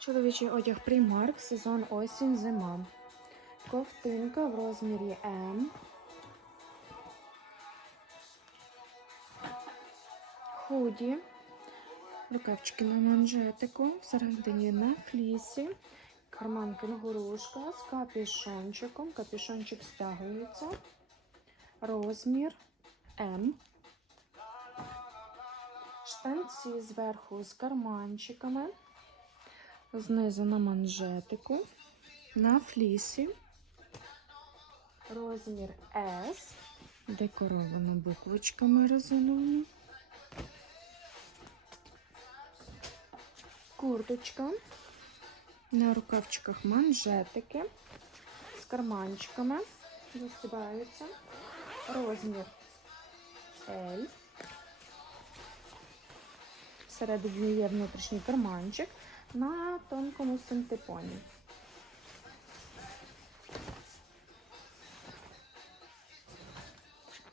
Чоловічий одяг Primark, сезон осінь, зима. Ковтинка в розмірі М. Худі. Рукавчики на манжетику. Всередині на флісі. Карманки на горошка з капюшончиком. Капюшончик стягується. Розмір М. Штанці зверху з карманчиками. Знизу на манжетику, на флісі, розмір S, декоровано буквочками резиновими. Курточка, на рукавчиках манжетики. З карманчиками, застібаються, розмір L. Всередині є внутрішній карманчик на тонкому синтепоні.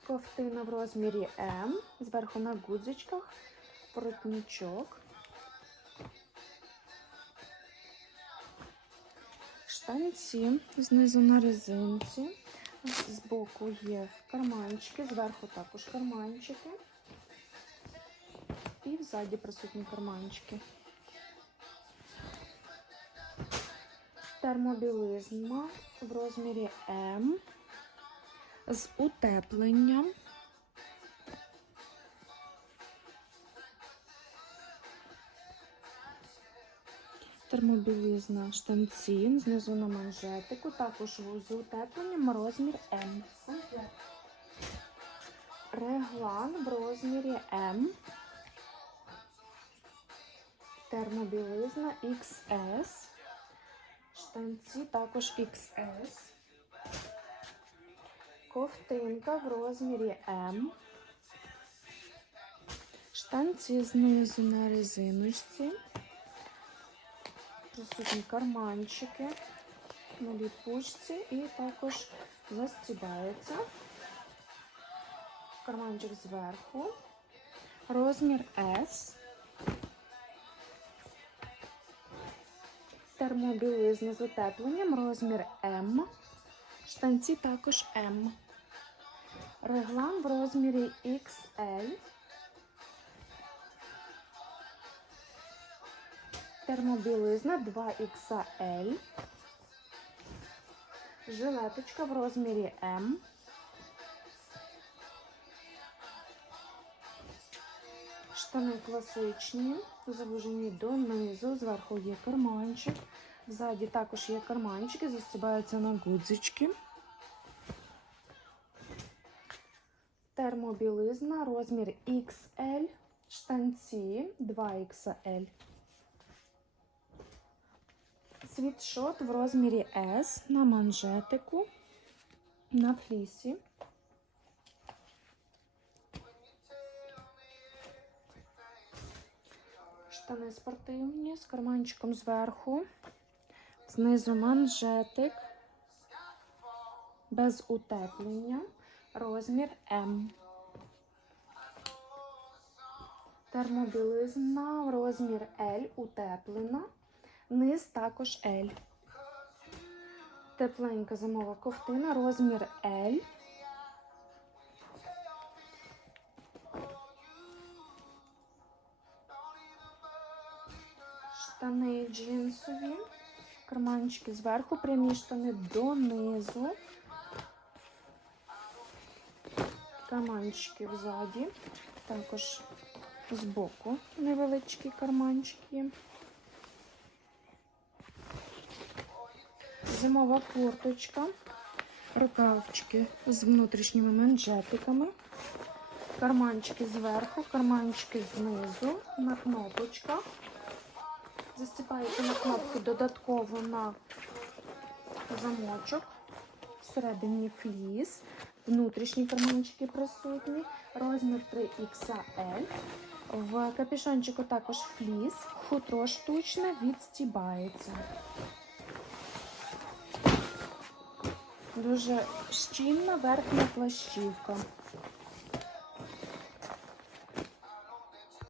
Ковтина в розмірі М, зверху на гудзичках, воротничок. Штанці знизу на резинці. Збоку є карманчики, зверху також карманчики. І взаді присутні карманчики. Термобілизна в розмірі М з утепленням. Термобілизна штанці, знизу на манжетику, також з утепленням розмір М. Реглан в розмірі М. Термобілизна XS. Штанці також XS. Ковтинка в розмірі М. Штанці знизу на резиночці. Присутні карманчики на ліпучці і також застібається. Карманчик зверху. Розмір S. Термобілизна з утепленням, розмір М. Штанці також М. Реглан в розмірі XL. Термобілизна 2XL. Жилеточка в розмірі М. Штани класичні, завужені донизу, зверху є карманчик, ззаді також є карманчики, застібаються на гудзички. Термобілизна, розмір XL, штанці 2XL. Світшот в розмірі S на манжетику, на флісі. Штани спортивні з карманчиком зверху, знизу манжетик, без утеплення, розмір М. Термобілизна, розмір L, утеплена, низ також L. Тепленька зимова ковтина, розмір L. Штани джинсові, карманчики зверху, прямі штани донизу, карманчики взаді, також збоку невеличкі карманчики. Зимова курточка, рукавчики з внутрішніми манжетиками, карманчики зверху, карманчики знизу, на кнопочках. Застіпаєте на кнопку додатково на замочок. Всередині фліс, внутрішні карманчики присутні, розмір 3XL. В капюшончику також фліс, хутро штучне, відстібається. Дуже щільна верхня плащівка.